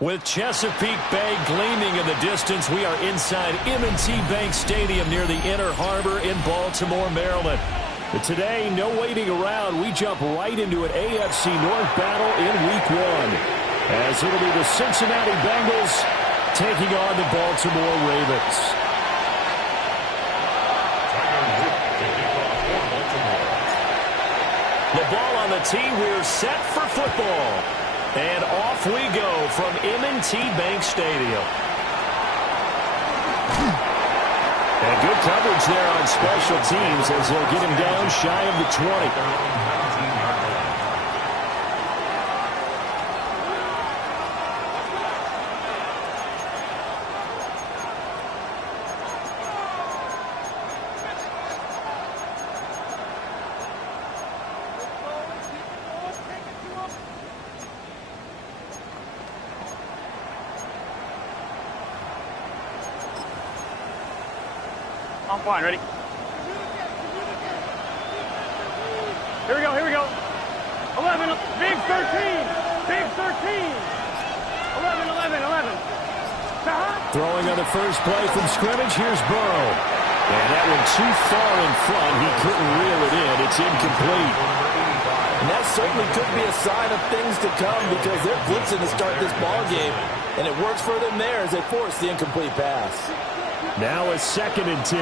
With Chesapeake Bay gleaming in the distance, we are inside M&T Bank Stadium near the Inner Harbor in Baltimore, Maryland. But today, no waiting around. We jump right into an AFC North battle in Week 1, as it'll be the Cincinnati Bengals taking on the Baltimore Ravens. The ball on the tee. We're set for football. And off we go from M&T Bank Stadium. And good coverage there on special teams as they'll get him down shy of the 20. I'm fine, ready? Here we go, here we go. 11, big 13, big 13. 11, 11, 11. Throwing on the first play from scrimmage, here's Burrow. And that one too far in front, he couldn't reel it in. It's incomplete. And that certainly could be a sign of things to come because they're blitzing to start this ball game. And it works for them there as they force the incomplete pass. Now a 2nd and 10.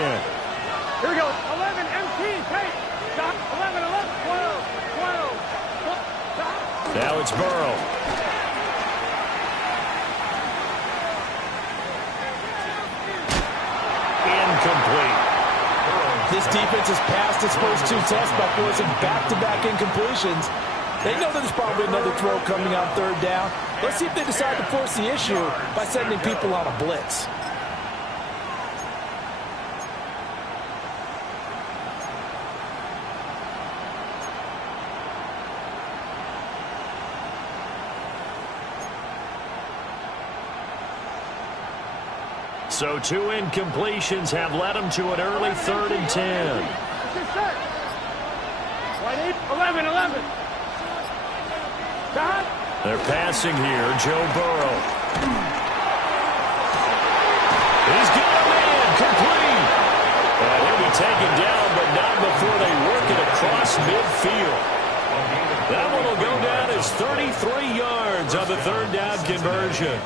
Here we go. 11, MT, take. 11, 11, 12, 12. Now it's Burrow. Incomplete. This defense has passed its first 2 tests by forcing back-to-back incompletions. They know there's probably another throw coming on 3rd down. Let's see if they decide to force the issue by sending people on a blitz. So 2 incompletions have led him to an early 3rd and 10. 11, 11. They're passing here. Joe Burrow. He's got a man complete. And he'll be taken down, but not before they work it across midfield. That one will go down as 33 yards on the 3rd down conversion.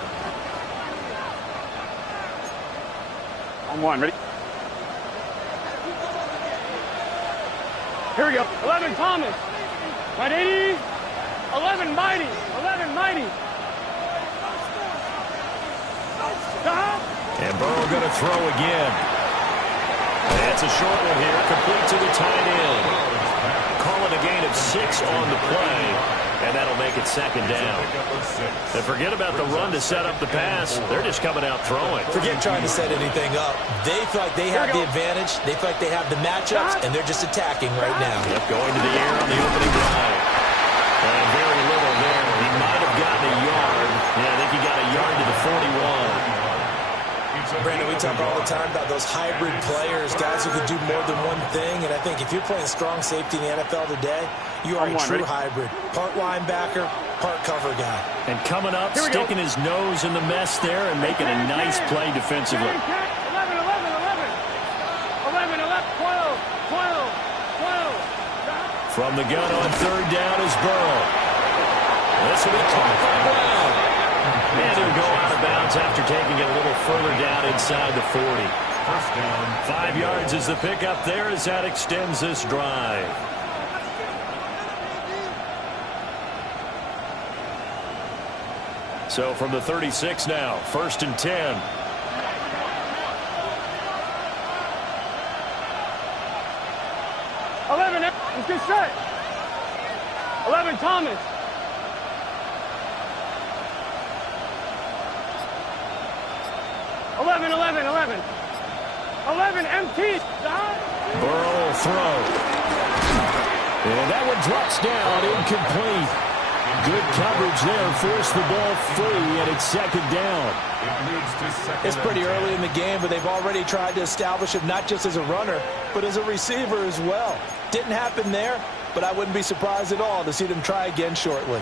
On 1, ready? Here we go. 11, Thomas. Right 80. 11, Mighty. 11, Mighty. And Burrow going to throw again. That's a short one here, complete to the tight end. Calling a gain of 6 on the play, and that'll make it 2nd down. And forget about the run to set up the pass. They're just coming out throwing. Forget trying to set anything up. They feel like they have the advantage. They feel like they have the matchups, and they're just attacking right now. Yep, going to the air on the opening drive. And very little there. He might have gotten a yard. Yeah, I think he got a yard to the 41. Brandon, we talk all the time about those hybrid players, guys who can do more than one thing. And I think if you're playing strong safety in the NFL today, you are a true hybrid. Part linebacker, part cover guy. And coming up, sticking his nose in the mess there and making a nice play defensively. 11, 11, 11. 11, 11, 12, 12, 12. From the gun on 3rd down is Burrow. This will be caught by Brown. And he'll go out of bounds after taking it a little further down inside the 40. 5 yards is the pickup there as that extends this drive. So from the 36 now, 1st and 10. It's good set. 11, Thomas. 11, MT. Burrow will throw. And that one drops down, incomplete. Good coverage there, forced the ball free, and it's second down. It's pretty early in the game, but they've already tried to establish him not just as a runner, but as a receiver as well. Didn't happen there, but I wouldn't be surprised at all to see them try again shortly.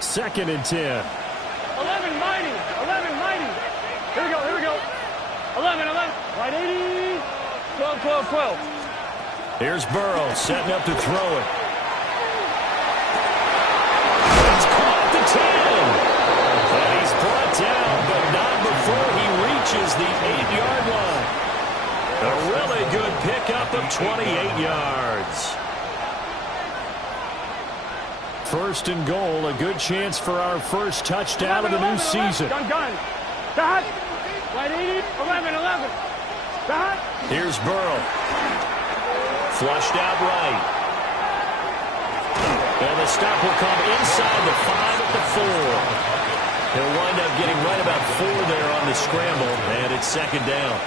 Second and 10. 11, Mighty. 11, Mighty. Here we go. 11. Right 80. 12. Here's Burrow setting up to throw it. It's caught at the 10. And he's brought down, but not before he reaches the 8-yard line. A really good pickup of 28 yards. First and goal, a good chance for our first touchdown of the new season. Gun. Dot. Right 80. 11. Dot. Here's Burrow. Flushed out right. And the stop will come inside the 5 at the 4. He'll wind up getting right about 4 there on the scramble, and it's second down.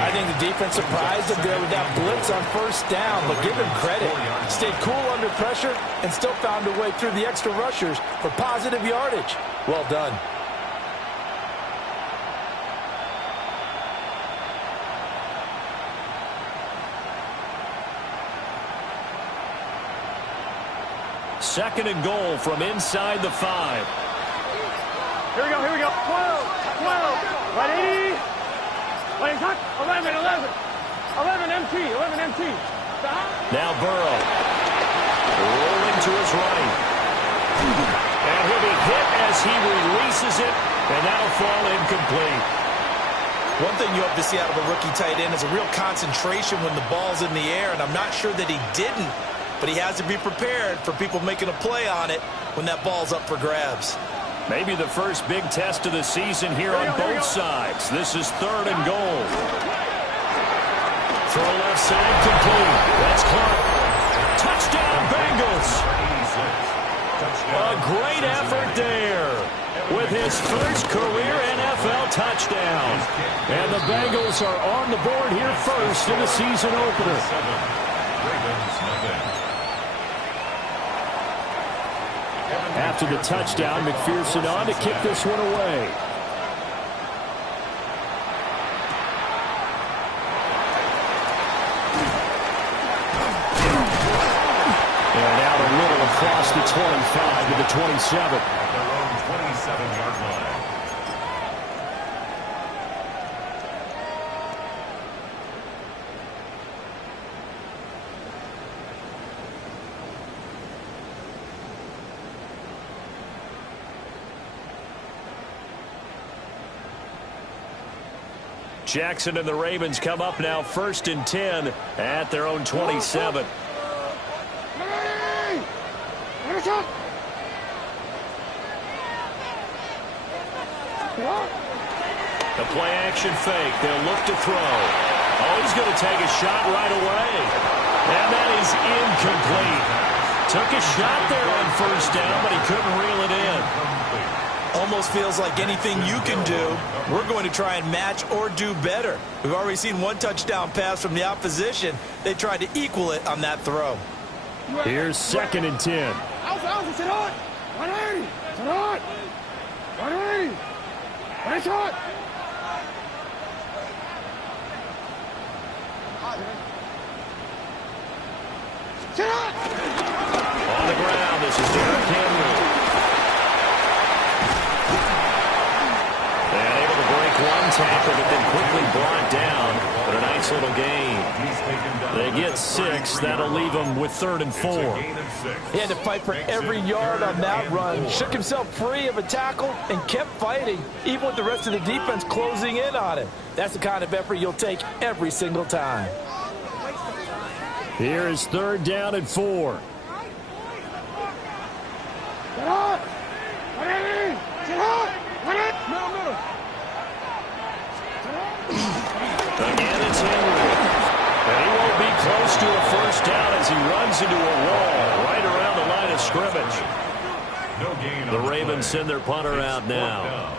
I think the defense surprised him there with that blitz on first down, but give him credit. Stayed cool under pressure and still found a way through the extra rushers for positive yardage. Well done. Second and goal from inside the 5. Here we go. 12. Right 80. Right tuck. 11. 11 MT. Now Burrow. Rolling to his right. And he'll be hit as he releases it, and that'll fall incomplete. One thing you hope to see out of a rookie tight end is a real concentration when the ball's in the air, and I'm not sure that he didn't, but he has to be prepared for people making a play on it when that ball's up for grabs. Maybe the first big test of the season here on both sides. This is third and goal. Throw left side complete. That's Clark. Touchdown Bengals. A great effort there with his first career NFL touchdown. And the Bengals are on the board here first in the season opener. After the touchdown, McPherson on to kick this one away. And out a little across the 25 to the 27. At their own 27-yard line. Jackson and the Ravens come up now first and 10 at their own 27. The play action fake. They'll look to throw. Oh, he's going to take a shot right away. And that is incomplete. Took a shot there on first down, but he couldn't reel it in. Almost feels like anything you can do, we're going to try and match or do better. We've already seen one touchdown pass from the opposition. They tried to equal it on that throw. Here's second and 10. On the ground, this is Derrick Henry. And able to break one tackle, but then quickly brought down. But a nice little gain. They get 6. That'll leave them with third and 4. He had to fight for every yard on that run. Shook himself free of a tackle and kept fighting, even with the rest of the defense closing in on him. That's the kind of effort you'll take every single time. Here is third down and 4. Again, it's Henry. And he won't be close to a first down as he runs into a wall right around the line of scrimmage. The Ravens send their punter out now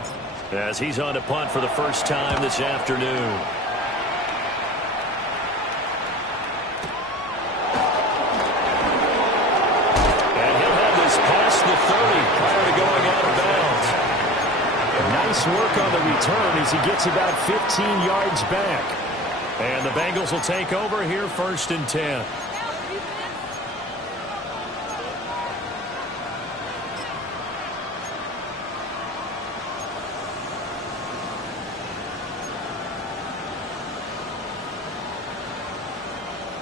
as he's on to punt for the first time this afternoon. And he'll have this past the 30 prior to going out of bounds. Nice work on the return as he gets about 15 yards back. And the Bengals will take over here, 1st and 10.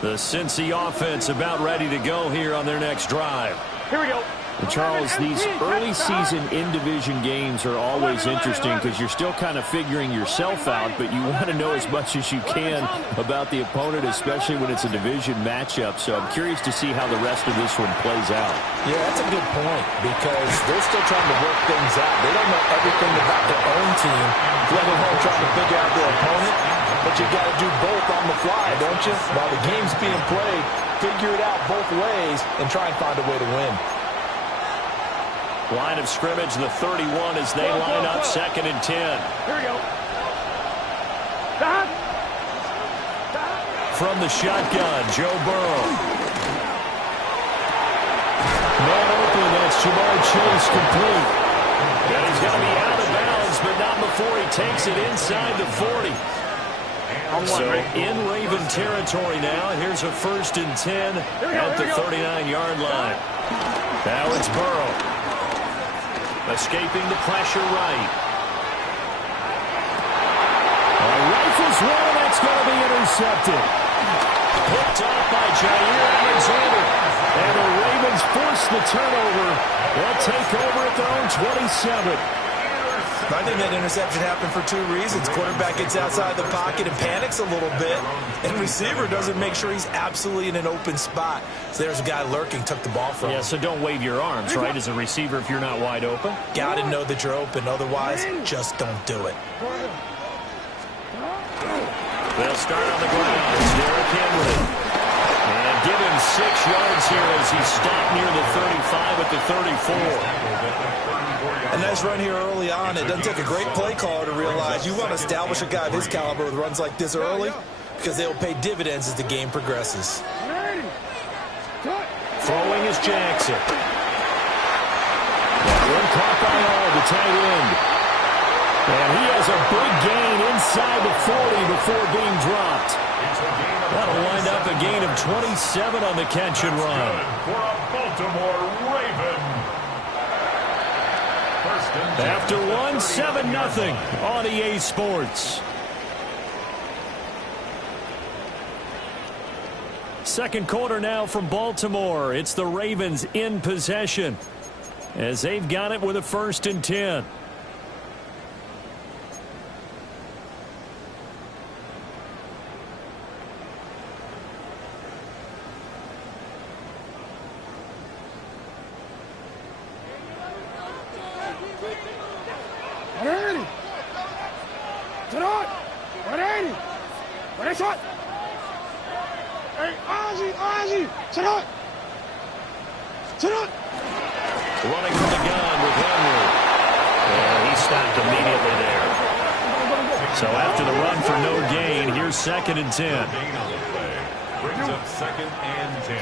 The Cincy offense about ready to go here on their next drive. Here we go. And Charles, these early season in-division games are always interesting because you're still kind of figuring yourself out, but you want to know as much as you can about the opponent, especially when it's a division matchup. So I'm curious to see how the rest of this one plays out. Yeah, that's a good point because they're still trying to work things out. They don't know everything about their own team, let alone trying to figure out their opponent. But you got to do both on the fly, don't you? While the game's being played, figure it out both ways and try and find a way to win. Line of scrimmage, the 31 as they line up 2nd and 10. Here we go. From the shotgun, Joe Burrow. Man open, that's Jamar Chase complete. And he's going to be out of bounds, but not before he takes it inside the 40. So in Raven territory now. Here's a 1st and 10 at the 39-yard line. Now it's Burrow. Escaping the pressure right. Rifles one, that's going to be intercepted. Picked off by Jair Alexander. And the Ravens force the turnover. They'll take over at their own 27. I think that interception happened for 2 reasons. Quarterback gets outside the pocket and panics a little bit, and receiver doesn't make sure he's absolutely in an open spot. So there's a guy lurking, took the ball from him. Yeah, so don't wave your arms, right, as a receiver if you're not wide open. Got to know that you're open. Otherwise, just don't do it. They'll start on the ground. It's Derrick Henry. And give him 6 yards here as he stopped near the 35 at the 34. A nice run here early on. It doesn't take a great play caller to realize you want to establish a guy of his caliber with runs like this early because they will pay dividends as the game progresses. Throwing is Jackson. That one caught by All, the tight end. And he has a big gain inside the 40 before being dropped. That'll wind up a gain of 27 on the catch and run. For a Baltimore Raven. After 7-0 on EA Sports. Second quarter now from Baltimore. It's the Ravens in possession as they've got it with a 1st and 10. Running from the gun with Henry. And he stopped immediately there. So after the run for no gain, here's 2nd and 10. Brings up 2nd and 10.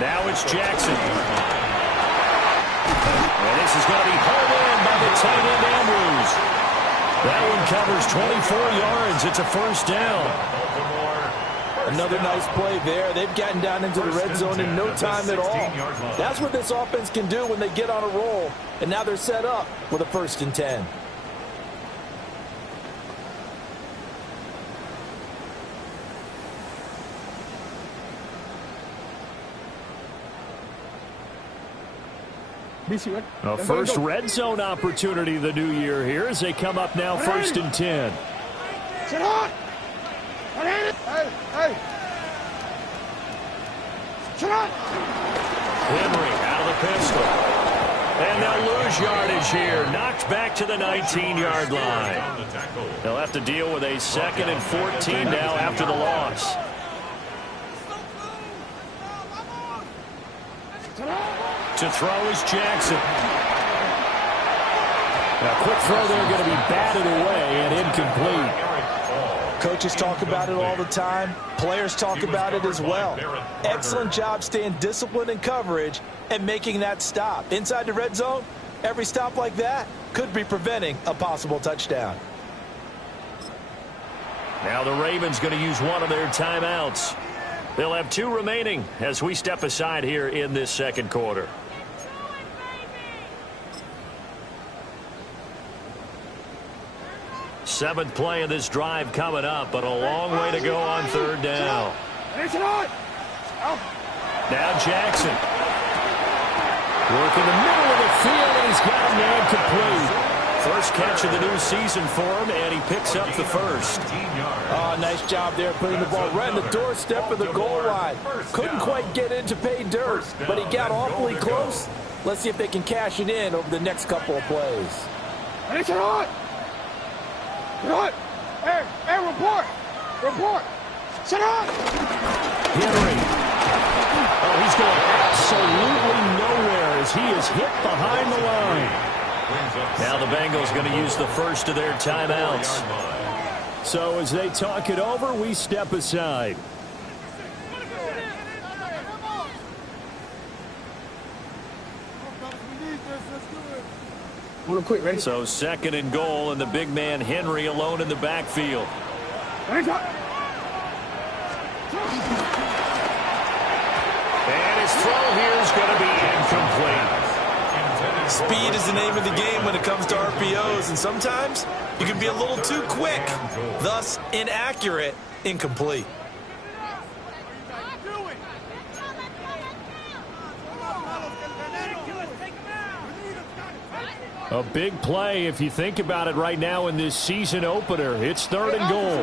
Now it's Jackson. And this is going to be hauled in by the tight end Andrews. That one covers 24 yards. It's a 1st down. Another nice play there. They've gotten down into the red zone in no time at all. That's what this offense can do when they get on a roll. And now they're set up with a 1st and 10. A first red zone opportunity of the new year here as they come up now 1st and 10. Henry out of the pistol. And they'll lose yardage here. Knocked back to the 19-yard line. They'll have to deal with a 2nd and 14 now after the loss. To throw is Jackson. A quick throw there, going to be batted away and incomplete. Coaches talk about it all the time. Players talk about it as well. Excellent job staying disciplined in coverage and making that stop. Inside the red zone, every stop like that could be preventing a possible touchdown. Now the Ravens going to use one of their timeouts. They'll have 2 remaining as we step aside here in this second quarter. Seventh play of this drive coming up, but a long way to go on third down. Now Jackson. Working the middle of the field, and he's got a man complete. First catch of the new season for him, and he picks up the first. Oh, nice job there putting the ball right in the doorstep of the goal line. Couldn't quite get in to pay dirt, but he got awfully close. Let's see if they can cash it in over the next couple of plays. Hey, report! Henry. Oh, he's going absolutely nowhere as he is hit behind the line. Now the Bengals going to use the first of their timeouts. So as they talk it over, we step aside. Ready? So second and goal, and the big man Henry alone in the backfield. And his throw here is going to be incomplete. Speed is the name of the game when it comes to RPOs, and sometimes you can be a little too quick, thus inaccurate, incomplete. A big play if you think about it right now in this season opener. It's third and goal.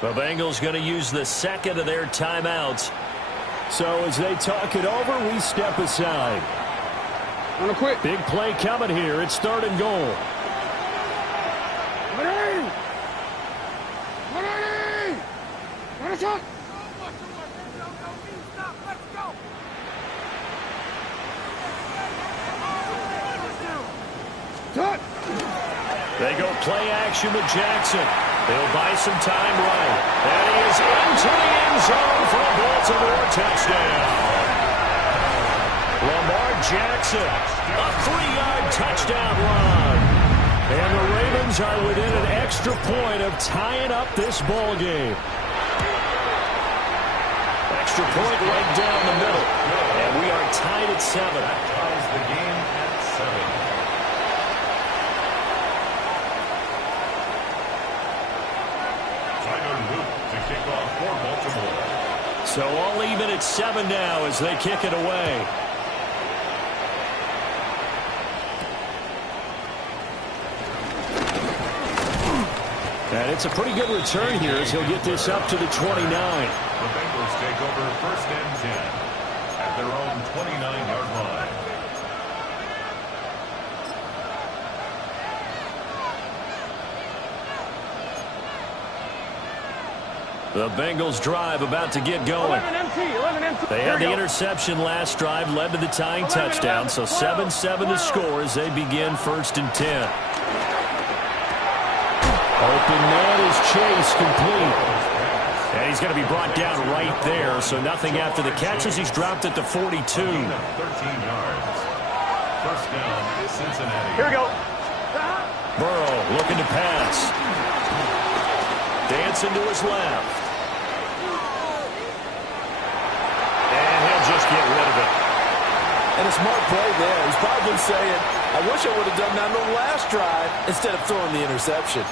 The Bengals going to use the second of their timeouts. So as they talk it over, we step aside. Big play coming here. It's third and goal. They go play action with Jackson. They'll buy some time right. And he is into the end zone for a Baltimore touchdown. Lamar Jackson, a 3-yard touchdown run. And the Ravens are within an extra point of tying up this ball game. Extra point right down the middle. And we are tied at 7. That ties the game at 7. So all even at 7 now as they kick it away. And it's a pretty good return here as he'll get this up to the 29. The Bengals take over first and 10 at their own 29-yard line. The Bengals drive about to get going. 11 empty. They had the interception last drive, led to the tying touchdown. So 7-7 the score as they begin first and 10. Open man is Chase, complete. And he's going to be brought down right there. So nothing after the catches. He's dropped it to 42. 13 yards. First down, Cincinnati. Here we go. Burrow looking to pass. Dancing to his left. And he'll just get rid of it. And a smart play there. He's probably saying, I wish I would have done that on the last drive instead of throwing the interception.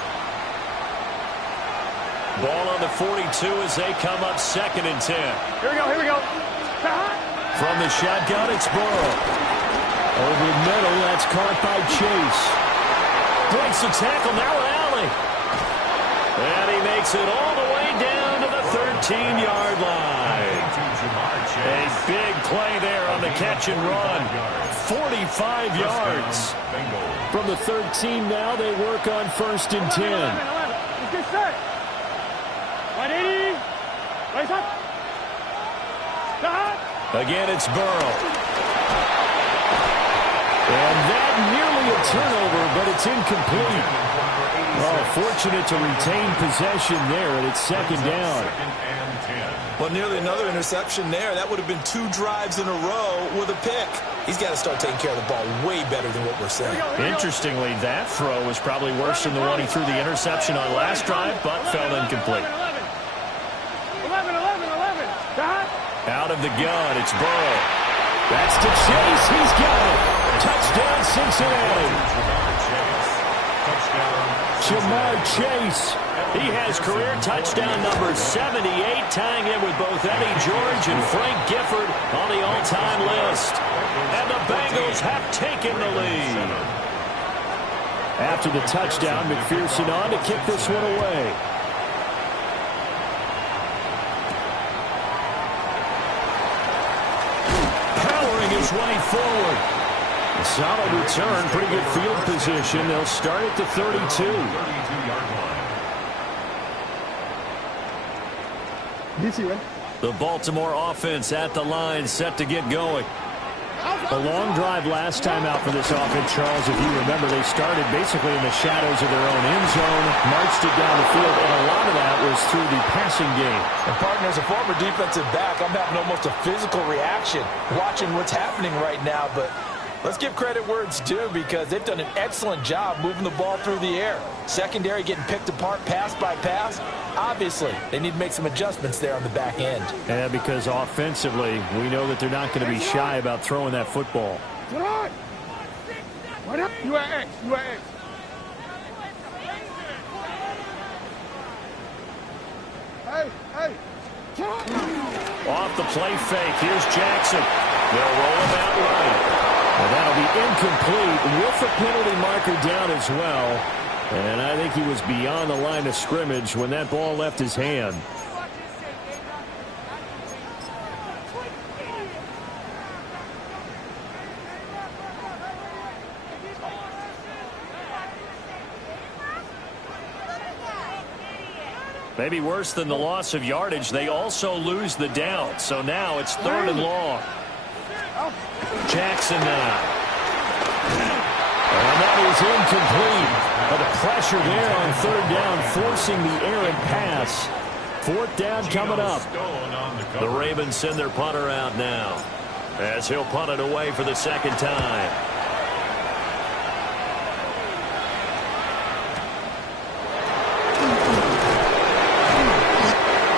Ball on the 42 as they come up second and 10. Here we go. From the shotgun, it's Burrow. Over the middle, that's caught by Chase. Breaks the tackle, now Allen. And he makes it all the way down to the 13-yard line. A big play there on the the catch and run. 45 yards. From the 13 now, they work on 1st and 10. Get set. 180. Raise up. Stop. Again, it's Burrow. And that nearly a turnover, but it's incomplete. Oh, fortunate to retain possession there, and it's 2nd down. Well, nearly another interception there. That would have been 2 drives in a row with a pick. He's got to start taking care of the ball way better than what we're saying. Interestingly, that throw was probably worse than the one he threw the interception on last drive, but fell incomplete. 11. Stop. Out of the gun, it's Burrow. That's to Chase. He's got it. Touchdown, Cincinnati. Jamar Chase. He has career touchdown number 78, tying in with both Eddie George and Frank Gifford on the all-time list. And the Bengals have taken the lead. After the touchdown, McPherson on to kick this one away. Powering his way forward. A solid return, pretty good field position. They'll start at the 32. The Baltimore offense at the line, set to get going. A long drive last time out for this offense, Charles. If you remember, they started basically in the shadows of their own end zone, marched it down the field, and a lot of that was through the passing game. And, partner, as a former defensive back, I'm having almost a physical reaction watching what's happening right now, but let's give credit where it's due because they've done an excellent job moving the ball through the air. Secondary getting picked apart pass by pass. Obviously, they need to make some adjustments there on the back end. Yeah, because offensively, we know that they're not going to be shy about throwing that football. What up? You are X. Hey. Off the play fake, here's Jackson. They'll roll him out right. And that'll be incomplete with the penalty marker down as well. And I think he was beyond the line of scrimmage when that ball left his hand. Maybe worse than the loss of yardage, they also lose the down. So now it's 3rd and long. Jackson now. And that is incomplete. But the pressure there on 3rd down, forcing the errant pass. 4th down coming up. The Ravens send their punter out now, as he'll punt it away for the 2nd time.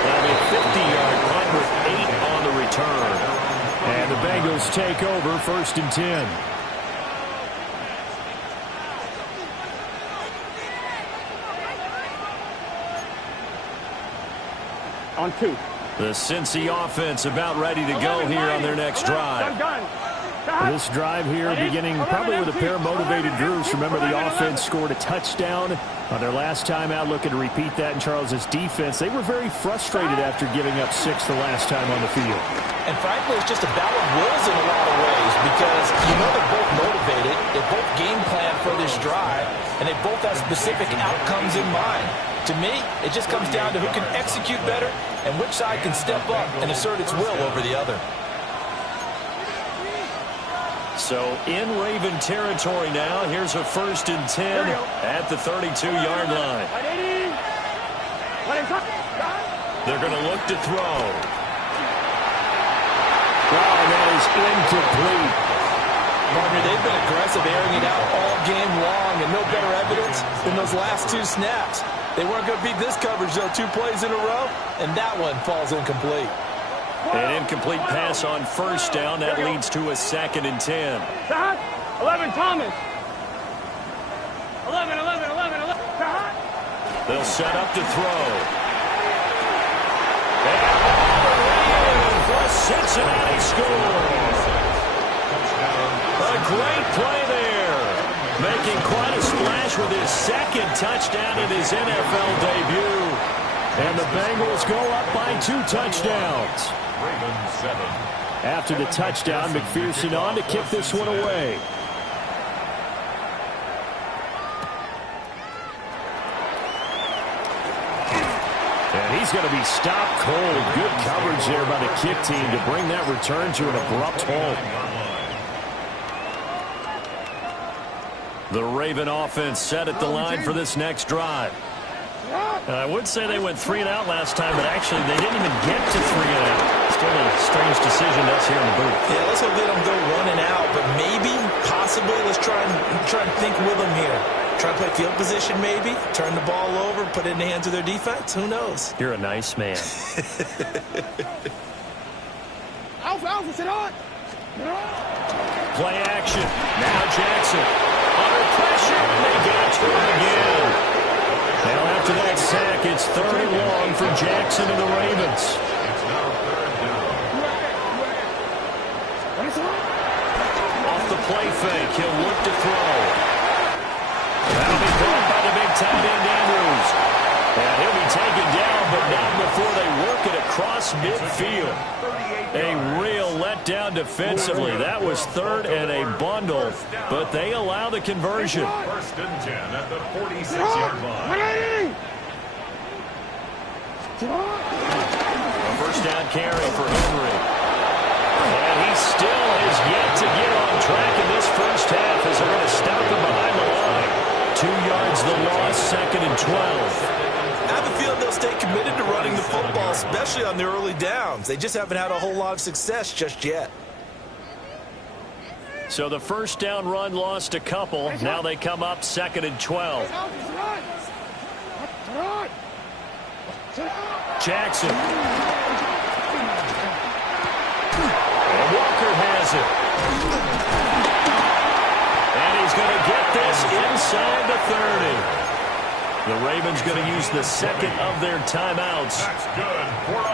And a 50-yard punt with 8 on the return. And the Bengals take over 1st and 10. On 2. The Cincy offense about ready to go here on their next drive. This drive here beginning probably with a pair of motivated Drews. Remember, the offense scored a touchdown on their last time out. Looking to repeat that in Charles's defense. They were very frustrated after giving up 6 the last time on the field. And frankly, it's just a battle of wills in a lot of ways because you know they're both motivated. They both game plan for this drive, and they both have specific outcomes in mind. To me, it just comes down to who can execute better and which side can step up and assert its will over the other. So in Raven territory now, here's a 1st and 10 at the 32-yard line. They're going to look to throw. Wow, that is incomplete. Partner, they've been aggressive, airing it out all game long, and no better evidence than those last 2 snaps. They weren't going to beat this coverage, though, 2 plays in a row, and that one falls incomplete. An incomplete pass on 1st down. That leads to a 2nd and 10. 11, Thomas. 11. They'll set up to throw. And for Cincinnati scores. A great play there. Making quite a splash with his 2nd touchdown in his NFL debut. And the Bengals go up by 2 touchdowns. Ravens 7, After the touchdown, McPherson on to kick this one away. And he's going to be stopped cold. Good coverage there by the kick team to bring that return to an abrupt halt. The Raven offense set at the line for this next drive. And I would say they went 3 and out last time, but actually they didn't even get to 3 and out. Still a strange decision to us here in the booth. Yeah, let's hope they don't go 1 and out, but maybe, possibly, let's try and think with them here. Try to play field position maybe, turn the ball over, put it in the hands of their defense. Who knows? You're a nice man. Alpha, sit on. Play action. Now Jackson. Under pressure, and they get to him again. Now after that sack, it's 3rd and long for Jackson and the Ravens. It's now 3rd down. Off the play fake, he'll look to throw. That'll be caught by the big tight end Andrews. And he'll be taken down, but not before they work it across midfield. A real letdown defensively. That was 3rd and a bundle, but they allow the conversion. 1st and 10 at the 46-yard line. A first down carry for Henry. And he still is yet to get on track in this first half as they're going to stop him behind the line. 2 yards the loss, 2nd and 12. I have a feeling they'll stay committed to running the football, especially on the early downs. They just haven't had a whole lot of success just yet. So the first down run lost a couple. Now they come up 2nd and 12. Jackson. And Walker has it. And he's going to get this inside the 30. The Ravens going to use the 2nd of their timeouts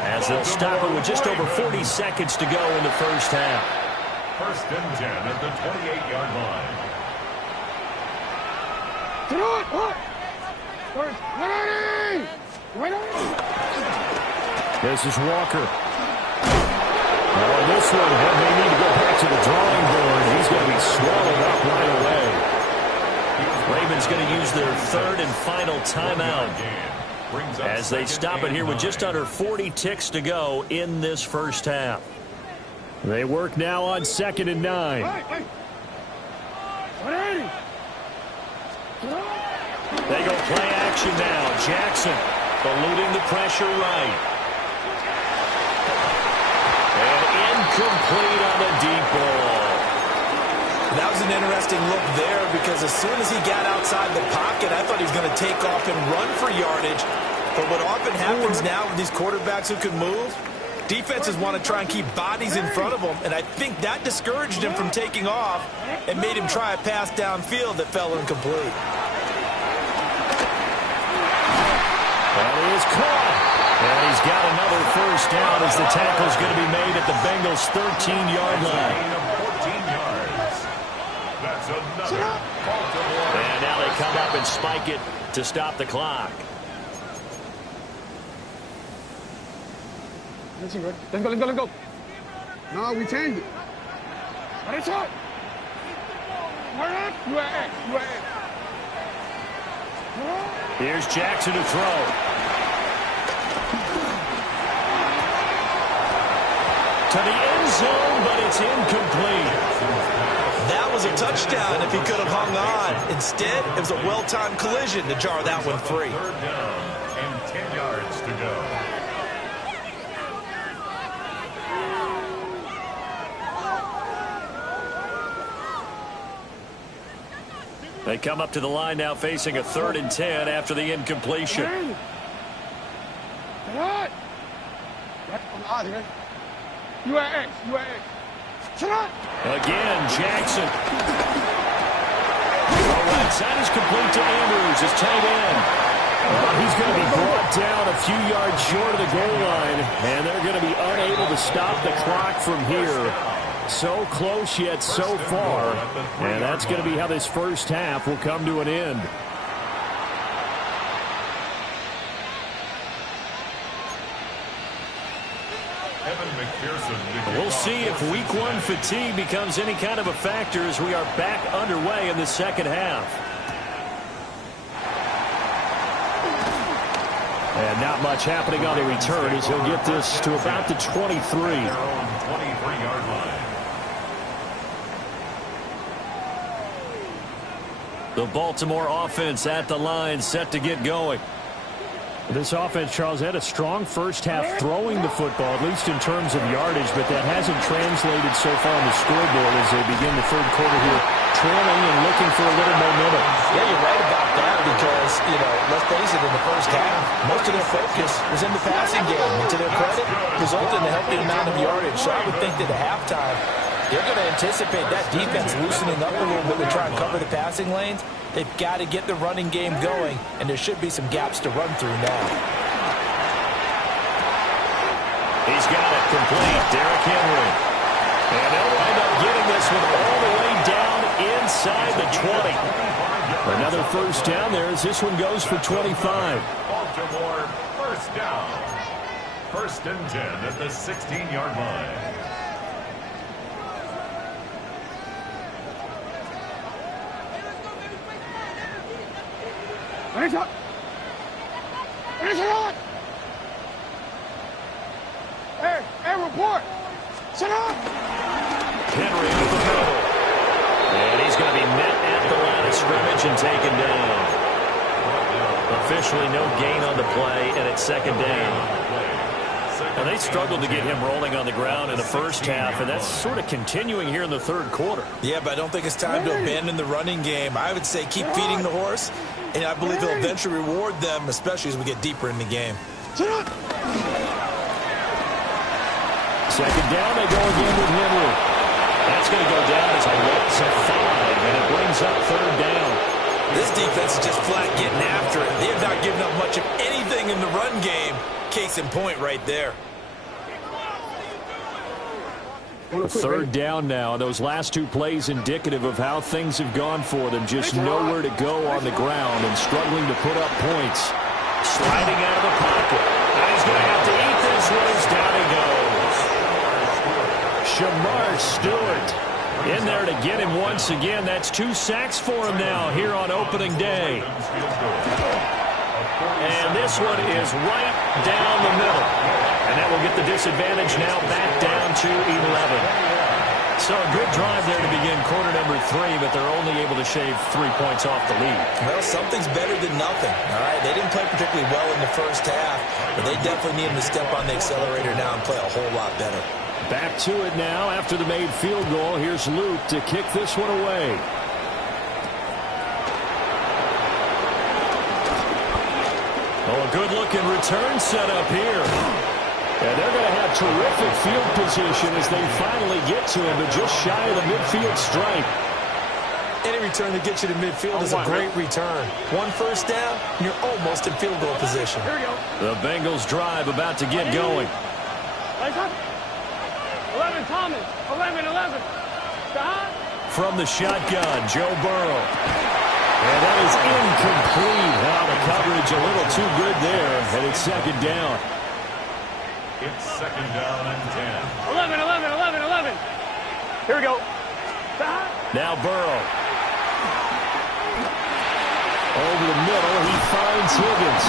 as they'll stop it with just over 40 seconds to go in the first half. 1st and 10 at the 28-yard line. This is Walker. Now this one, they need to go back to the drawing board. He's going to be swallowed up right away. Ravens going to use their 3rd and final timeout as they stop it here with just under 40 ticks to go in this first half. They work now on 2nd and 9. They go play action now. Jackson eluding the pressure right. And incomplete on the deep ball. That was an interesting look there because as soon as he got outside the pocket, I thought he was going to take off and run for yardage. But what often happens now with these quarterbacks who can move, defenses want to try and keep bodies in front of them, and I think that discouraged him from taking off and made him try a pass downfield that fell incomplete. That is caught. And he's got another first down as the tackle's going to be made at the Bengals' 13-yard line. And now they come up and spike it to stop the clock. Let's go. No, we changed it. Let's go. Here's Jackson to throw. To the end zone, but it's incomplete. That was a touchdown if he could have hung on. Instead, it was a well-timed collision to jar that one free. 3rd down and 10 yards to go. They come up to the line now facing a 3rd and 10 after the incompletion. Again, Jackson. The right side is complete to Andrews, his tight end. He's going to be brought down a few yards short of the goal line, and they're going to be unable to stop the clock from here. So close yet so far, and that's going to be how this first half will come to an end. And We'll see if week one fatigue becomes any kind of a factor as we are back underway in the second half. And not much happening on the return as he'll get this to about the 23. 23-yard line. The Baltimore offense at the line, set to get going. This offense, Charles, had a strong first half throwing the football, at least in terms of yardage, but that hasn't translated so far on the scoreboard as they begin the third quarter here, trailing and looking for a little momentum. Yeah, you're right about that because, let's face it, in the first half, most of their focus was in the passing game. And to their credit, resulted in a healthy amount of yardage. So I would think that at halftime, they're going to anticipate that defense loosening up a little bit to try and cover the passing lanes. They've got to get the running game going, and there should be some gaps to run through now. He's got it complete. Derrick Henry. And they'll wind up getting this one all the way down inside the 20. Another first down there as this one goes for 25. Baltimore first down. First and 10 at the 16-yard line. Finish up. Finish it on. Hey, report. Sit up. Henry with the middle. And he's going to be met at the line of scrimmage and taken down. Officially no gain on the play, and it's second down. And they struggled to get him rolling on the ground in the first half, and that's sort of continuing here in the third quarter. Yeah, but I don't think it's time to abandon the running game. I would say keep feeding the horse, and I believe he'll eventually reward them, especially as we get deeper in the game. Second down, they go again with Henry. That's going to go down as a loss of 5, and it brings up third down. This defense is just flat getting after it. They have not given up much of anything in the run game. Case in point right there. Third down now. Those last two plays indicative of how things have gone for them. Just nowhere to go on the ground and struggling to put up points. Sliding out of the pocket. And he's going to have to eat this one as down he goes. Shamar Stewart in there to get him once again. That's 2 sacks for him now here on opening day. And this one is right down the middle. And that will get the disadvantage now back down to 11. So a good drive there to begin quarter number 3, but they're only able to shave 3 points off the lead. Well, something's better than nothing, all right? They didn't play particularly well in the first half, but they definitely need him to step on the accelerator now and play a whole lot better. Back to it now after the made field goal. Here's Luke to kick this one away. Oh, a good-looking return set up here. And they're going to have terrific field position as they finally get to him, but just shy of the midfield stripe. Any return that gets you to midfield is a great return. One first down, and you're almost in field goal position. Here we go. The Bengals drive about to get going. 11, Thomas. 11. Stop. From the shotgun, Joe Burrow. And that is incomplete. Now the coverage a little too good there, and it's second down. It's second down and 10. 11. Here we go. Stop. Now Burrow. Over the middle, he finds Higgins.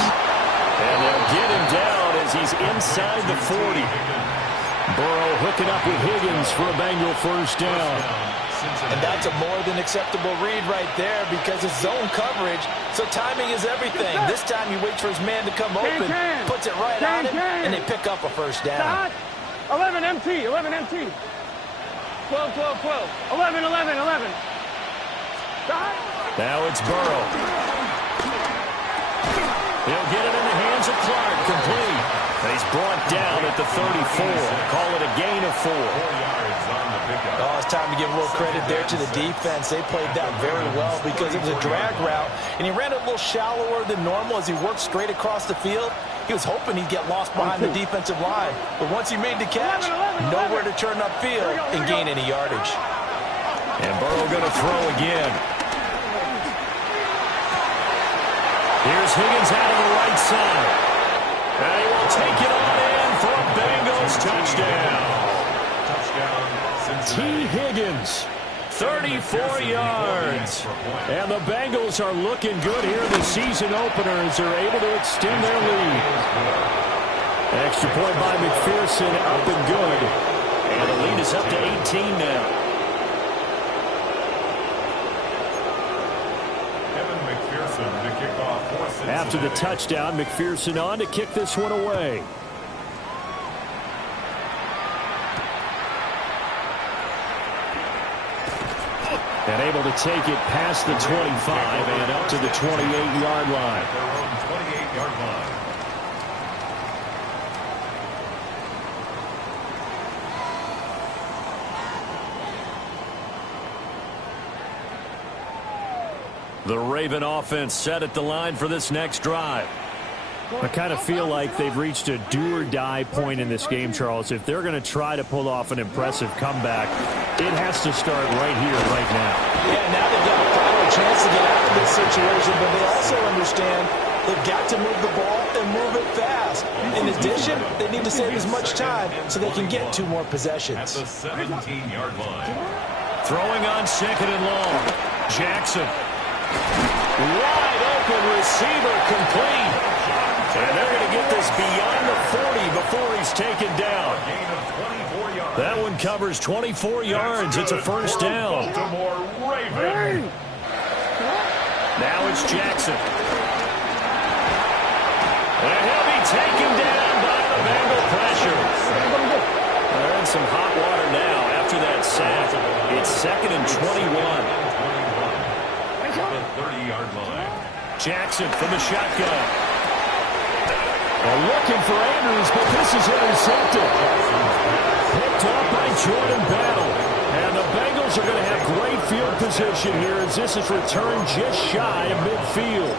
And they'll get him down as he's inside the 40. Burrow hooking up with Higgins for a Bengal first down. And that's a more than acceptable read right there because it's zone coverage, so timing is everything. This time he waits for his man to come open, puts it right on him, and they pick up a first down. 11 MT. 12. 11. Now it's Burrow. He'll get it in the hands of Clark, complete. And he's brought down at the 34. Call it a gain of 4. 4 yards on the pickup. Oh, it's time to give a little credit there to the defense. They played that very well because it was a drag route, and he ran it a little shallower than normal as he worked straight across the field. He was hoping he'd get lost behind the defensive line. But once he made the catch, nowhere to turn upfield and gain any yardage. And Burrow going to throw again. Here's Higgins out of the right side. And he will take it on in for a Bengals touchdown. T. Higgins, 34 yards. And the Bengals are looking good here in the season opener as they're able to extend their lead. Extra point by McPherson, up and good. And the lead is up to 18 now. After the touchdown, McPherson on to kick this one away. And able to take it past the 25 and up to the 28-yard line. Their own 28-yard line. The Raven offense set at the line for this next drive. I kind of feel like they've reached a do-or-die point in this game, Charles. If they're going to try to pull off an impressive comeback, it has to start right here, right now. Yeah, now they've got a final chance to get out of this situation, but they also understand they've got to move the ball and move it fast. In addition, they need to save as much time so they can get 2 more possessions. At the 17-yard line. Throwing on second and long. Jackson. Wide open receiver complete. And they're going to get this beyond the 40 before he's taken down. Gain of 24 yards. That one covers 24 yards. It's a first down. Baltimore Ravens. Now it's Jackson. And he'll be taken down by the Bengal pressure. They're in some hot water now after that sack. It's second and 21. The 30-yard line. Jackson from the shotgun. They're looking for Andrews, but this is intercepted. Picked off by Jordan Battle. And the Bengals are going to have great field position here as this is returned just shy of midfield.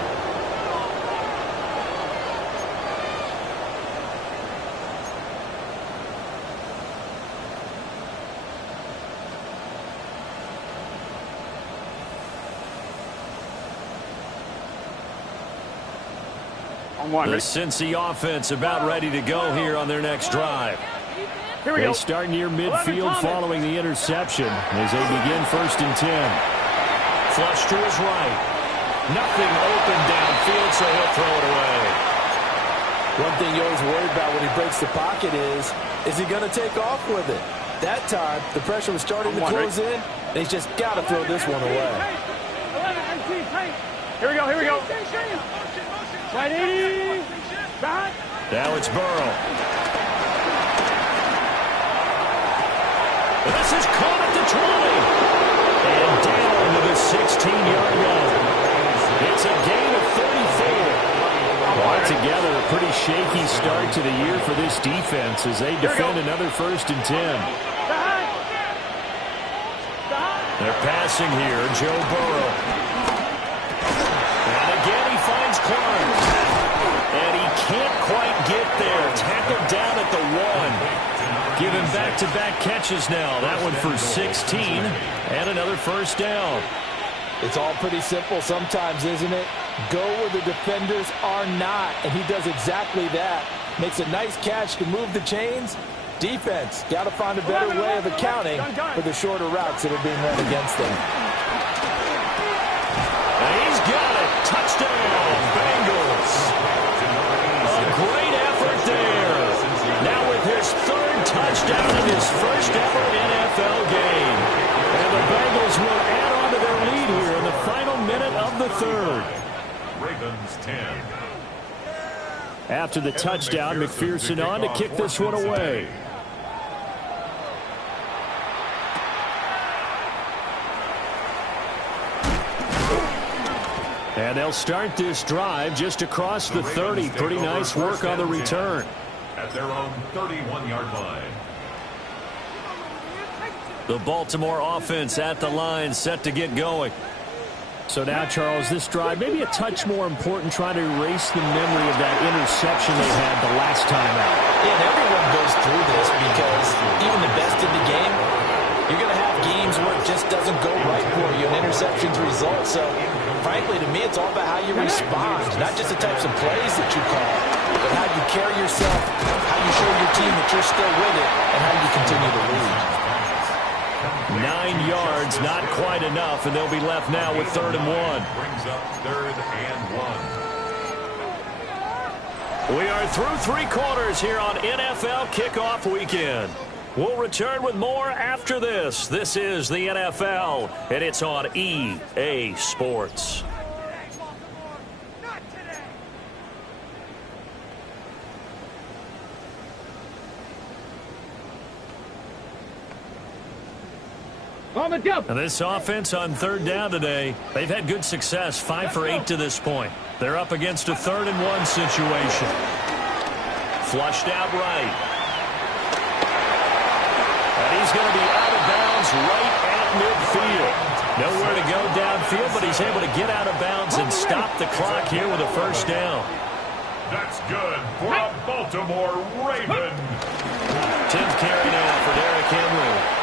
The Cincy offense about ready to go here on their next drive. Here we They go. start near midfield following the interception as they begin 1st and 10. Flush to his right. Nothing open downfield, so he'll throw it away. One thing you always worry about when he breaks the pocket is he going to take off with it? That time, the pressure was starting to close in, and he's just got to throw this one away. Here we go, here we go. Right 80. Back. Now it's Burrow. This is caught at the 20. And down to the 16-yard line. It's a gain of 34. Altogether, a pretty shaky start to the year for this defense as they defend another 1st and 10. They're passing here, Joe Burrow. And again, he finds Clark. And he can't quite get there. Tackled down at the 1. Given back-to-back catches now. That one for 16. And another first down. It's all pretty simple sometimes, isn't it? Go where the defenders are not. And he does exactly that. Makes a nice catch to move the chains. Defense, got to find a better way of accounting for the shorter routes that are being run against them. And he's got it. Touchdown, Bengals. A great effort there. Now with his 3rd touchdown in his first ever NFL game. And the Bengals will add on to their lead here in the final minute of the 3rd. Ravens 10. After the touchdown, McPherson on to kick this one away. And they'll start this drive just across the 30. Pretty nice work on the return. At their own 31-yard line. The Baltimore offense at the line, set to get going. So now, Charles, this drive maybe a touch more important, trying to erase the memory of that interception they had the last time out. Yeah, and everyone goes through this because even the best in the game, you're going to have games where it just doesn't go right for you, and interceptions result. So, frankly, to me, it's all about how you respond, not just the types of plays that you call. but how you carry yourself, how you show your team that you're still with it, and how you continue to lead. 9 yards, not quite enough, and they'll be left now with 3rd and 1. Brings up 3rd and 1. We are through 3 quarters here on NFL Kickoff Weekend. We'll return with more after this. This is the NFL, and it's on EA Sports. And this offense on 3rd down today, they've had good success, 5 for 8 to this point. They're up against a 3rd and 1 situation. Flushed out right. And he's going to be out of bounds right at midfield. Nowhere to go downfield, but he's able to get out of bounds and stop the clock here with a 1st down. That's good for a Baltimore Raven. 10th carry now for Derrick Henry.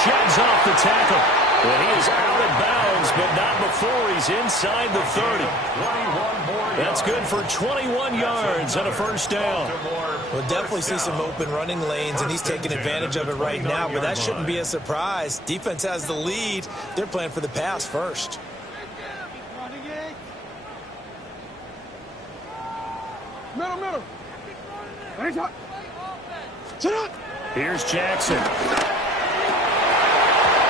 Sheds off the tackle. And he is out of bounds, but not before he's inside the 30. That's good for 21 yards and a 1st down. We'll definitely see some open running lanes, and he's taking advantage of it right now, but that shouldn't be a surprise. Defense has the lead. They're playing for the pass first. Middle. Here's Jackson.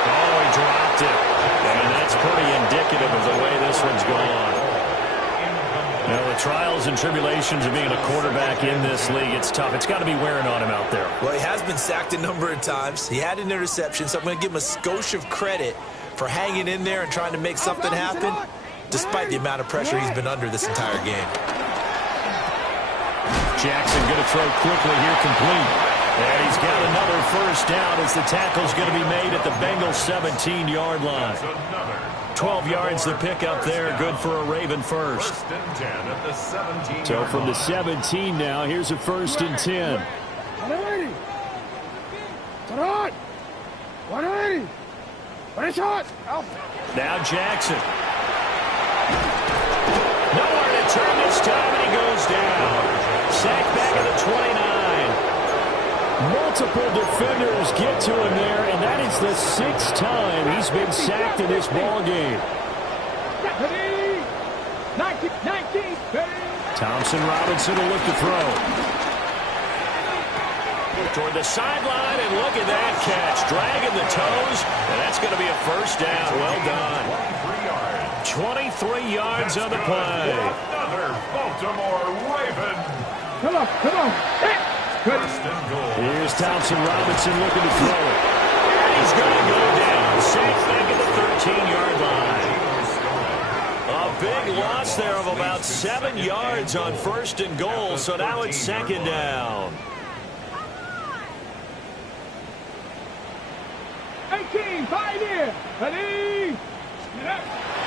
Oh, he dropped it. And that's pretty indicative of the way this one's gone. Now, the trials and tribulations of being a quarterback in this league, it's tough. It's got to be wearing on him out there. Well, he has been sacked a number of times. He had an interception, so I'm going to give him a skosh of credit for hanging in there and trying to make something happen, despite the amount of pressure he's been under this entire game. Jackson going to throw quickly here, complete. And he's got another 1st down as the tackle's going to be made at the Bengals 17-yard line. 12 yards to pick up there, good for a Raven 1st. 1st and 10 at the 17. So from the 17 now, here's a 1st and 10. 180. Now Jackson. Nowhere to turn this time, and he goes down. Sacked back at the 29. Multiple defenders get to him there, and that is the 6th time he's been sacked in this ball game. Thompson Robinson will look to throw. Toward the sideline, and look at that catch. Dragging the toes, and that's going to be a 1st down. Well done. 23 yards on the play. Another Baltimore Raven. Come on. 1st and goal. Here's Thompson Robinson looking to throw it. And he's going to go down. Safe back at the 13-yard line. A big loss there of about 7 yards on 1st and goal, so now it's 2nd down. 18, pioneer. Ready.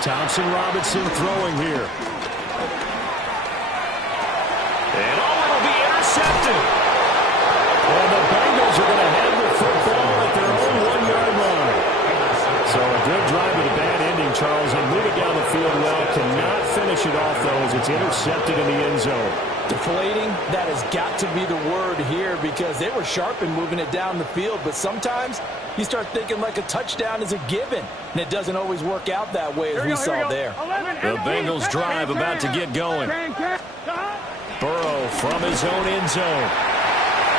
Thompson Robinson throwing here. And it'll be intercepted. And the Bengals are going to have the football at their own 1-yard line. So a good drive with a bad ending, Charles, and move it down the field well. Cannot finish it off, though, as it's intercepted in the end zone. Deflating, that has got to be the word here, because they were sharp in moving it down the field, but sometimes you start thinking like a touchdown is a given, and it doesn't always work out that way as we saw there. The Bengals drive about to get going. Burrow from his own end zone.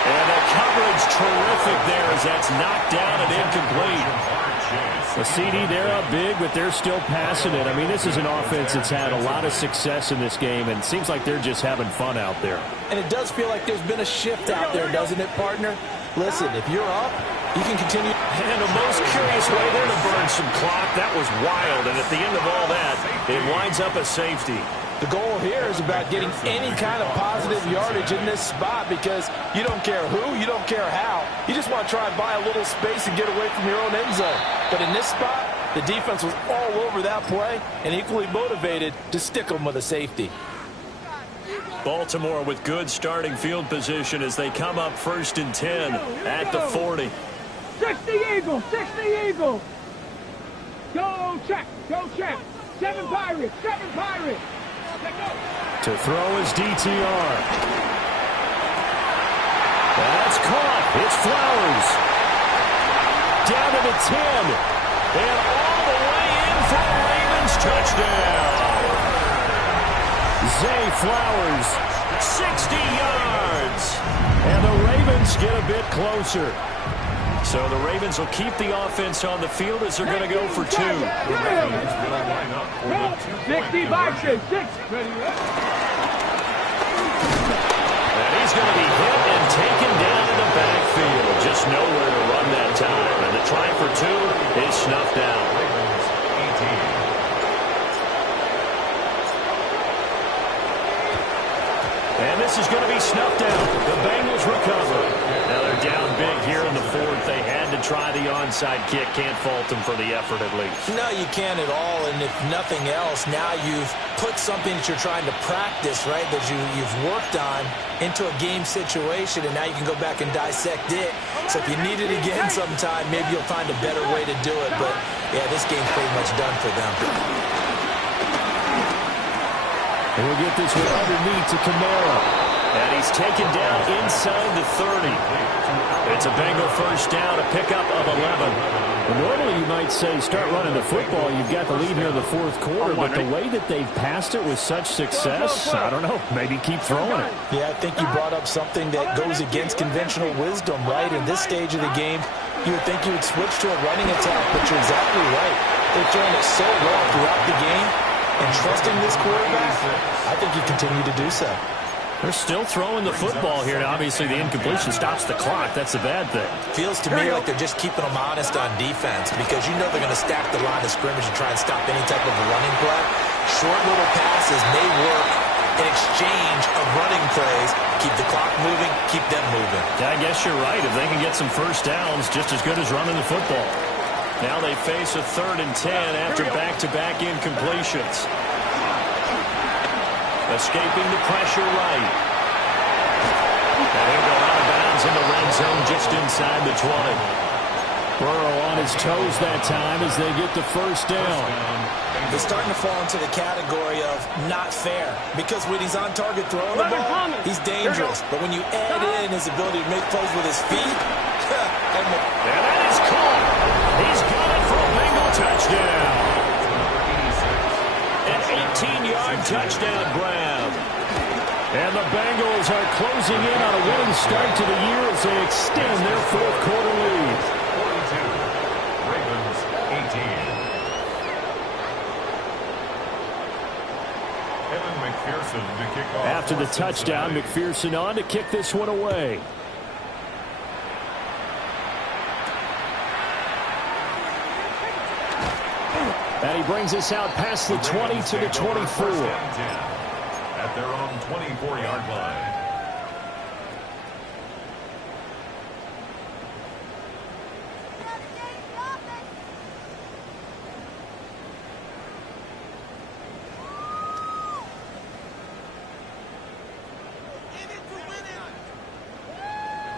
And the coverage terrific there as that's knocked down and incomplete. The CD, they're up big, but they're still passing it. I mean, this is an offense that's had a lot of success in this game, and it seems like they're just having fun out there. And it does feel like there's been a shift out there, doesn't it, partner? Listen, if you're up, you can continue. And a most curious way there to burn some clock. That was wild, and at the end of all that, it winds up a safety. The goal here is about getting any kind of positive yardage in this spot, because you don't care who, you don't care how. You just want to try and buy a little space and get away from your own end zone. But in this spot, the defense was all over that play and equally motivated to stick them with a safety. Baltimore with good starting field position as they come up 1st and 10 at the 40. 60 Eagles, 60 Eagles. Go check. 7 Pirates. To throw his DTR. That's caught. It's Flowers. Down to the 10. And all the way in for a Ravens touchdown. Zay Flowers, 60 yards. And the Ravens get a bit closer. So the Ravens will keep the offense on the field as they're going to go for 2. The Ravens will line up for the 2-point conversion. And he's going to be hit and taken down in the backfield. Just nowhere to run that time. And the try for 2 is snuffed out. Ravens 18. And this is going to be snuffed out. The Bengals recover. Now they're down big here in the 4th. They had to try the onside kick. Can't fault them for the effort at least. No, you can't at all. And if nothing else, now you've put something that you're trying to practice, right, that you've worked on into a game situation, and now you can go back and dissect it. So if you need it again sometime, maybe you'll find a better way to do it. But, yeah, this game's pretty much done for them. And we'll get this one underneath to Kamara. And he's taken down inside the 30. It's a Bengal first down, a pickup of 11. Well, normally you might say start running the football. You've got the lead here in the 4th quarter, but the way that they've passed it with such success, I don't know, maybe keep throwing it. Yeah, I think you brought up something that goes against conventional wisdom, right? In this stage of the game, you would think you would switch to a running attack, but you're exactly right. They're throwing it so well throughout the game. And trusting this quarterback, I think you continue to do so. They're still throwing the football here. Now, obviously, the incompletion stops the clock. That's the bad thing. Feels to me like they're just keeping them honest on defense because you know they're going to stack the line of scrimmage and try and stop any type of a running play. Short little passes may work in exchange of running plays. Keep the clock moving, keep them moving. I guess you're right. If they can get some first downs, just as good as running the football. Now they face a 3rd and 10 after back-to-back incompletions. Escaping the pressure right. And he'll go out of bounds in the red zone just inside the 20. Burrow on his toes that time as they get the first down. They're starting to fall into the category of not fair because when he's on target throwing the ball, he's dangerous. But when you add in his ability to make plays with his feet, and that is caught. He's got it for a Bengal touchdown. An 18-yard touchdown grab. And the Bengals are closing in on a winning start to the year as they extend their 4th quarter lead. 42. Ravens 18. Evan McPherson to kick off. After the touchdown, McPherson on to kick this one away. And he brings us out past the 20 to the 24. At their own 24-yard line.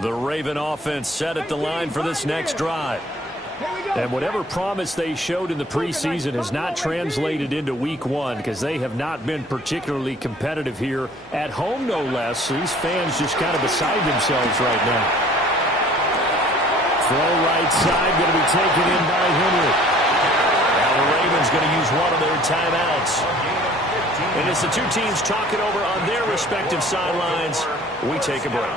The Raven offense set at the line for this next drive. And whatever promise they showed in the preseason has not translated into week 1 because they have not been particularly competitive here at home, no less. These fans just kind of beside themselves right now. Throw right side, going to be taken in by Henry. Now the Ravens going to use one of their timeouts. And as the two teams talk it over on their respective sidelines, we take a break.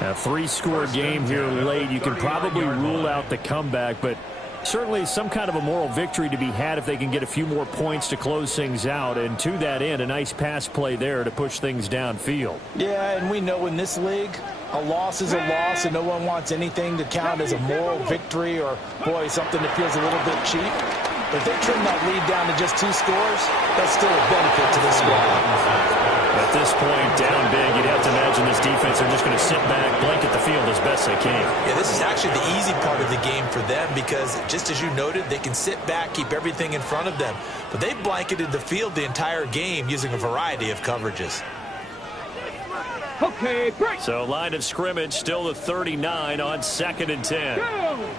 A 3-score game here late. You can probably rule out the comeback, but certainly some kind of a moral victory to be had if they can get a few more points to close things out. And to that end, a nice pass play there to push things downfield. Yeah, and we know in this league, a loss is a loss, and no one wants anything to count as a moral victory or, boy, something that feels a little bit cheap. If they trim that lead down to just 2 scores, that's still a benefit to this squad. At this point, down big, you'd have to imagine this defense are just going to sit back, blanket the field as best they can. Yeah, this is actually the easy part of the game for them because, just as you noted, they can sit back, keep everything in front of them. But they blanketed the field the entire game using a variety of coverages. Okay, break. So line of scrimmage still the 39 on 2nd and 10. Go.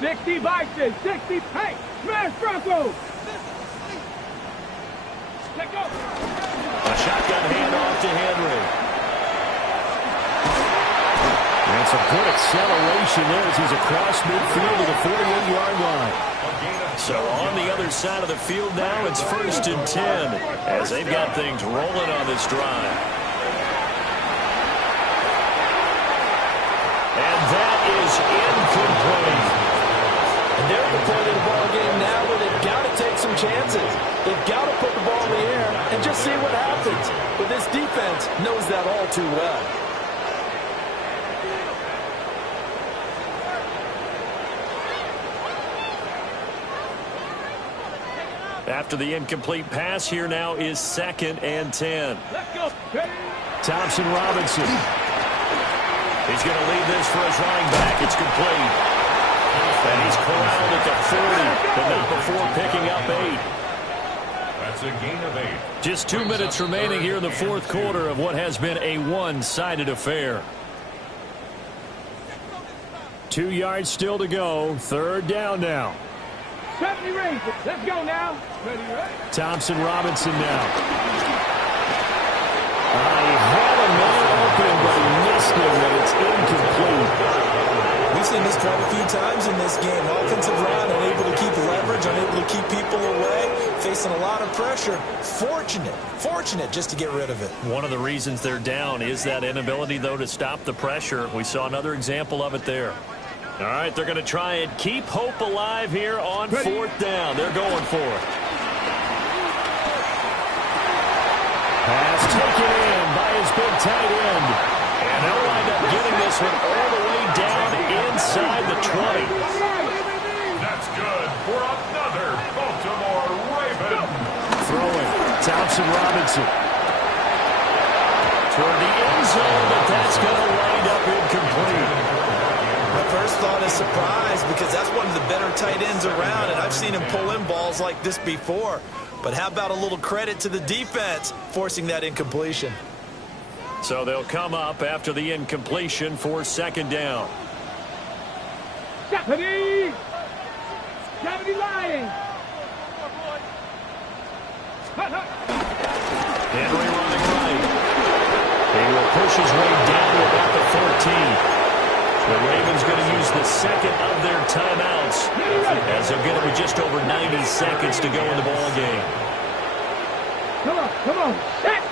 60 Vikings, 60 Pike, smash Broncos. A shotgun handoff to Henry. And some good acceleration there as he's across midfield to the 48-yard line. So on the other side of the field now, it's 1st and 10 as they've got things rolling on this drive. And that is incomplete. And they're at the point of the ball game now where they've got to take some chances. They've got to put the ball in the air and just see what happens. But this defense knows that all too well. After the incomplete pass, here now is 2nd and 10. Let's go. Thompson Robinson. He's going to lead this for his running back. It's complete. And he's corralled at the 40, but not before picking up 8. That's a gain of 8. Just 2 minutes remaining here in the 4th quarter of what has been a one-sided affair. 2 yards still to go. 3rd down now. 70 range. Let's go now. Thompson Robinson now. He had a man open, but he missed him, and it's incomplete. We've seen this quite a few times in this game. Offensive line unable to keep leverage, unable to keep people away, facing a lot of pressure. Fortunate just to get rid of it. One of the reasons they're down is that inability, though, to stop the pressure. We saw another example of it there. All right, they're going to try and keep hope alive here on 4th down. They're going for it. Pass taken in by his big tight end. And they'll wind up getting this one all the way down inside the 20. That's good for another Baltimore Raven. Throwing, Thompson Robinson. Toward the end zone, but that's going to wind up incomplete. My first thought is surprise because that's one of the better tight ends around, and I've seen him pull in balls like this before. But how about a little credit to the defense forcing that incompletion? So they'll come up after the incompletion for 2nd down. Deputy lying. Henry running right. He will push his way down to about the 14. The Ravens going to use the 2nd of their timeouts as they'll get it with just over 90 seconds to go in the ball game. Come on. Set.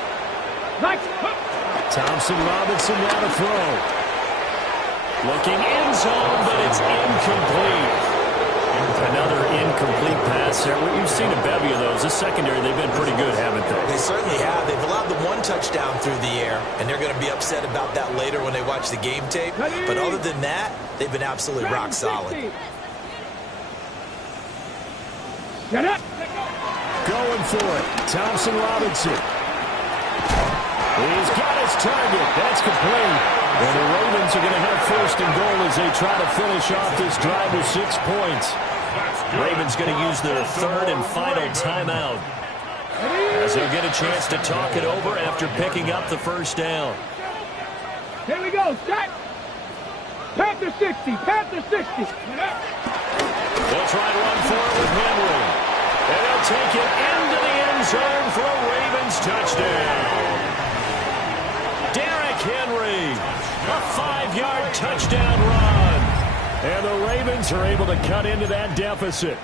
Thompson Robinson now to throw. Looking end zone, but it's incomplete. Another incomplete pass there. You've seen a bevy of those. The secondary, they've been pretty good, haven't they? They certainly have. They've allowed the 1 touchdown through the air, and they're going to be upset about that later when they watch the game tape. But other than that, they've been absolutely rock solid. Get up. Going for it. Thompson Robinson. He's got his target. That's complete. And the Ravens are going to have 1st and goal as they try to finish off this drive with 6 points. Ravens going to use their 3rd and final timeout as they'll get a chance to talk it over after picking up the 1st down. Here we go. Set. Panther 60. Panther 60. They'll try to run forward with Henry. And they'll take it into the end zone for a Ravens touchdown. Derrick Henry, a 5-yard touchdown run. And the Ravens are able to cut into that deficit.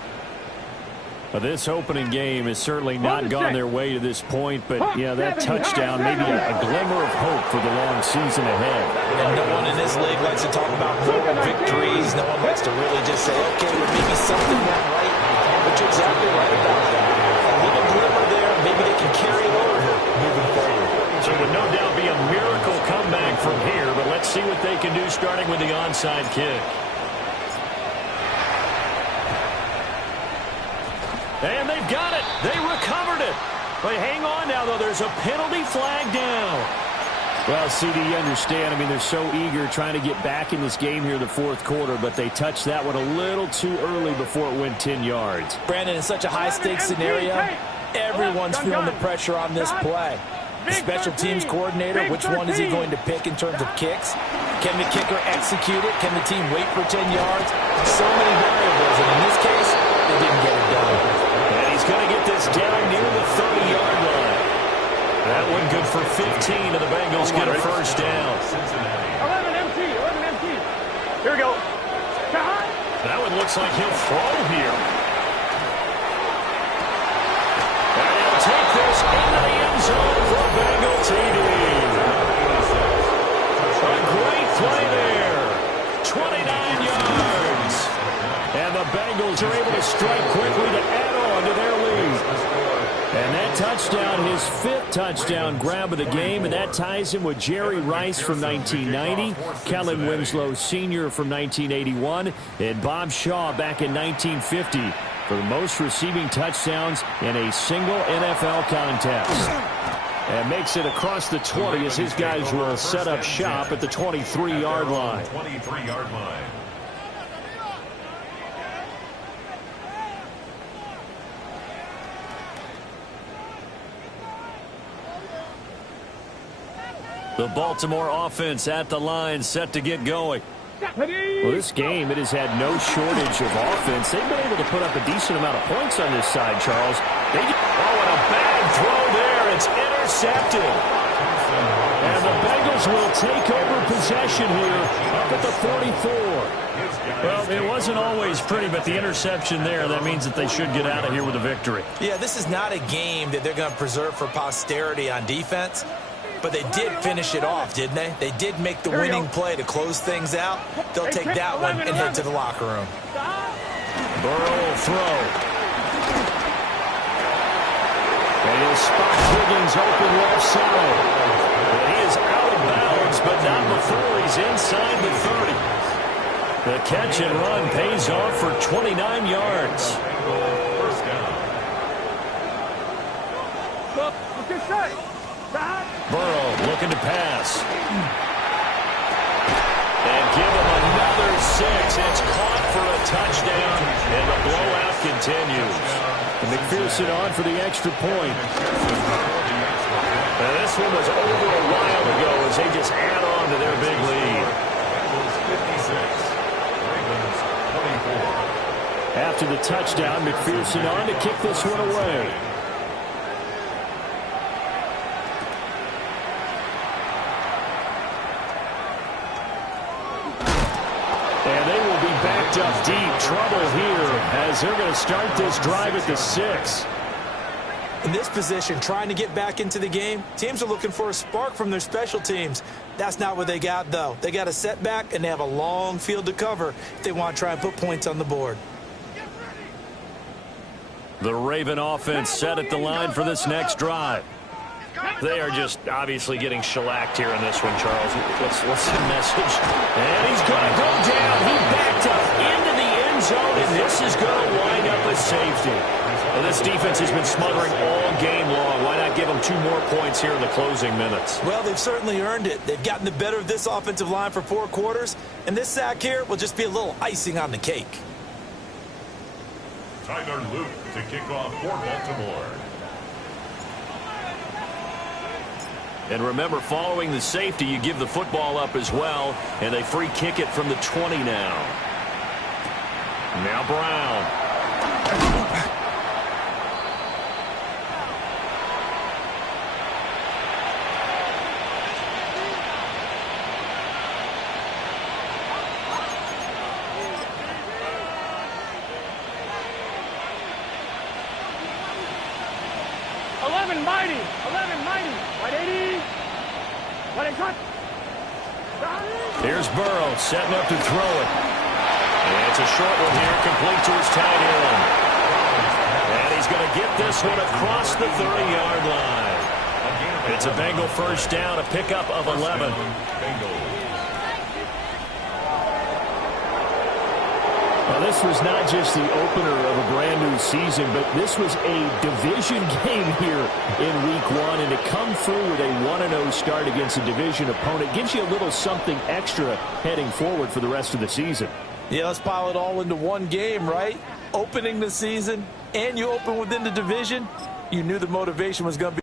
But this opening game has certainly not gone their way to this point. But, yeah, that touchdown, maybe a glimmer of hope for the long season ahead. And no one in this league likes to talk about moral victories. No one likes to really just say, okay, well, maybe something went right. But you're exactly right about that. A little glimmer there, maybe they can carry it over moving forward. So it would no doubt be a miracle comeback from here, but let's see what they can do starting with the onside kick. And they've got it. They recovered it. But hang on now, though. There's a penalty flag down. Well, CD, you understand. I mean, they're so eager trying to get back in this game here in the 4th quarter, but they touched that one a little too early before it went 10 yards. Brandon, in such a high-stakes scenario, everyone's feeling the pressure on this play. The special teams coordinator, which one is he going to pick in terms of kicks? Can the kicker execute it? Can the team wait for 10 yards? So many variables, and in this case, they didn't get it done. And he's going to get this down near the 30-yard line. That one good for 15, and the Bengals get a first down. 11 MT, 11 MT. Here we go. That one looks like he'll throw here. And he'll take this into the end zone for a Bengal TD. A great play there. 29 yards. And the Bengals are able to strike quickly to add on to their lead. And that touchdown, his 5th touchdown grab of the game, and that ties him with Jerry Rice from 1990, Kellen Winslow Sr. from 1981, and Bob Shaw back in 1950 for the most receiving touchdowns in a single NFL contest. And makes it across the 20 as his guys will set up shop at the 23-yard line. 23-yard line. The Baltimore offense at the line, set to get going. Well, this game, it has had no shortage of offense. They've been able to put up a decent amount of points on this side, Charles. Oh, and a bad throw there. It's intercepted. And the Bengals will take over possession here up at the 44. Well, it wasn't always pretty, but the interception there, that means that they should get out of here with a victory. Yeah, this is not a game that they're going to preserve for posterity on defense. But they did finish it off, didn't they? They did make the winning play to close things out. They'll take that one and head to the locker room. Burrow will throw. And he'll spot Higgins open left side. And he is out of bounds, but not before he's inside the 30. The catch and run pays off for 29 yards. First down. Burrow looking to pass. And give him another 6. It's caught for a touchdown, and the blowout continues. And McPherson on for the extra point. Now, this one was over a while ago as they just add on to their big lead. 56. Ravens 24. After the touchdown, McPherson on to kick this one away. Up deep, trouble here as they're going to start this drive at the 6. In this position, trying to get back into the game, teams are looking for a spark from their special teams. That's not what they got, though. They got a setback, and they have a long field to cover if they want to try and put points on the board. The Raven offense set at the line for this next drive. They are just obviously getting shellacked here in this one, Charles. What's the message? And he's going to go down. He backed up into the end zone, and this is going to wind up a safety. Well, this defense has been smothering all game long. Why not give them 2 more points here in the closing minutes? Well, they've certainly earned it. They've gotten the better of this offensive line for 4 quarters, and this sack here will just be a little icing on the cake. Tyler Luke to kick off for Baltimore. And remember, following the safety, you give the football up as well, and they free kick it from the 20 now. Now Brown. Mighty, 11 mighty, 180, 180. Here's Burrow setting up to throw it. And it's a short one here, complete to his tight end. And he's going to get this one across the 30-yard line. It's a Bengal first down, a pickup of 11. Well, this was not just the opener of a brand-new season, but this was a division game here in Week 1. And to come through with a 1-0 start against a division opponent gives you a little something extra heading forward for the rest of the season. Yeah, let's pile it all into one game, right? Opening the season, and you open within the division. You knew the motivation was going to be